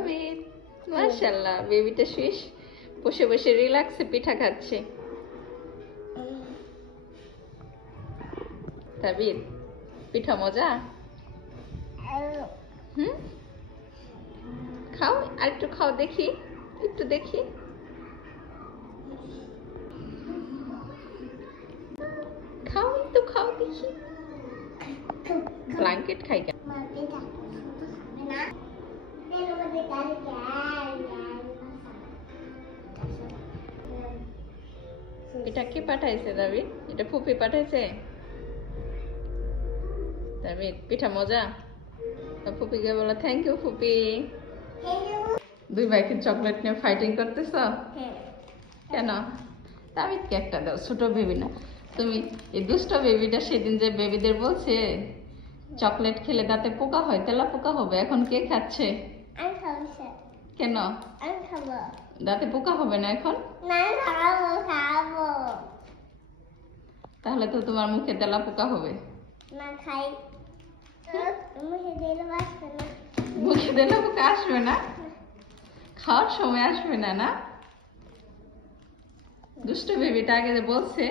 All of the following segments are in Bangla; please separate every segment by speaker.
Speaker 1: তাবিদ মাশাল্লাহ বেবিটা শেষ। বসে বসে রিল্যাক্সে পিঠা খাচ্ছে। তাবিদ পিঠা মজা? হুম? খাও আর একটু খাও দেখি একটু দেখি। খাও একটু খাও দেখি। ব্ল্যাঙ্কেট খাই এটা কে পাঠাইছে দাবি? এটা ফুপি পাঠাইছে? দাবিদ পিঠা মজা? তো ফুপিকে বলো থ্যাংক ইউ ফুপি। দুই ভাইকে চকলেট নিয়ে ফাইটিং করতেছ? কেন? দাবিদকে একটা দাও ছোট বেবি না। তুমি এই দুষ্ট বেবিটা সেদিন যে বেবিদের বলছে চকলেট খেলে দাঁতে পোকা হয় তেলা পোকা হবে এখন কে খাচ্ছে? কেন?
Speaker 2: আমি খাব
Speaker 1: দাঁতে পোকা হবে না এখন?
Speaker 2: না।
Speaker 1: তাহলে তো তোমার মুখে তেলা পোকা হবে।
Speaker 2: না খাই। মুখে দিলে
Speaker 1: পোকা আসবে না? খাওয়ার সময় আসবে না না? দুষ্ট বেবিটা আগে যে বলছে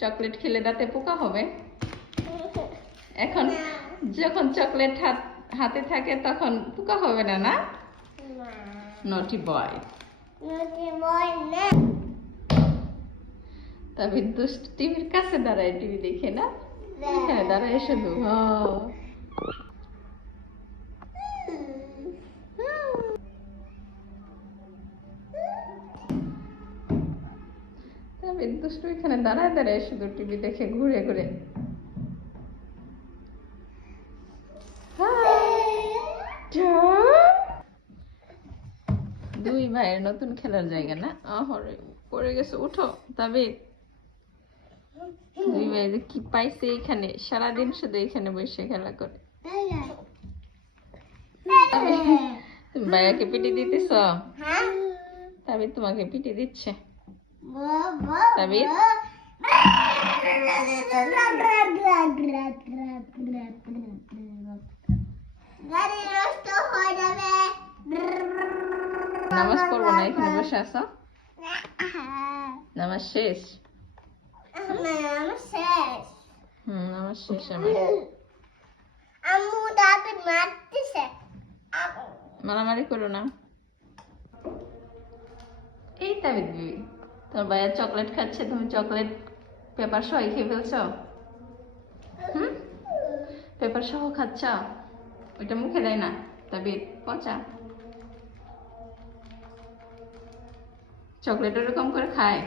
Speaker 1: চকলেট খেলে দাঁতে পোকা হবে। এখন যখন চকলেট হাত হাতে থাকে তখন পোকা হবে না না? নটি বয়
Speaker 2: নটি বয় না।
Speaker 1: তবে দুষ্ট। টিভির কাছে দাঁড়ায় টিভি দেখে না? হ্যাঁ দাঁড়ায় শুধু। দুষ্ট এখানে দাঁড়ায় দাঁড়ায় শুধু টিভি দেখে ঘুরে ঘুরে। দুই ভাইয়ের নতুন খেলার জায়গা না? আহরে পড়ে গেছে উঠো তবে দুই ভাই যে কি পাইছে এখানে? সারাদিন শুধু এখানে বসে খেলা করে। তুমি ভাইয়াকে পিটি দিতেছ? তবে তোমাকে পিটি দিচ্ছে।
Speaker 2: বাবা
Speaker 1: তাবিদ?
Speaker 2: গাড়ি নষ্ট যাবে
Speaker 1: নামাজ পড়ব না? এখানে বসে নামাজ শেষ? হুম নামাজ শেষ আমার
Speaker 2: আম্মু দাবি মারতেছে
Speaker 1: মারামারি করো না এই তাবিদ বিবি তোর ভাইয়া চকলেট খাচ্ছে তুমি চকলেট পেপার সহ খেয়ে ফেলছ হুম পেপার সহ খাচ্ছ ওইটা মুখে দেয় না তাবিদ পচা চকলেট ওরকম করে খায়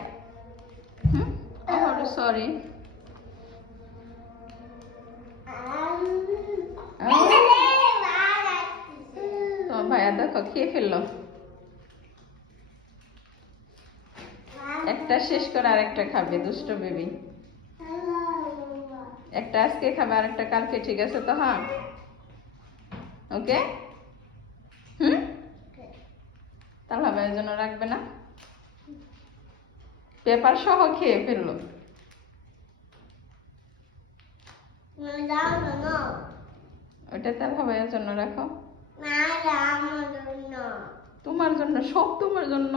Speaker 1: সরি তোমার ভাইয়া দেখো খেয়ে ফেলল। একটা শেষ করে আরেকটা খাবে দুষ্ট বেবি। একটা আজকে খাবে আর একটা কালকে ঠিক আছে তো হ্যাঁ? ওকে? হুম? তাহলে ভাইয়ের জন্য রাখবে না? পেপার সহ খেয়ে ফেলল। ওটা তার ভাইয়ের জন্য রাখো। তোমার জন্য সব তোমার জন্য।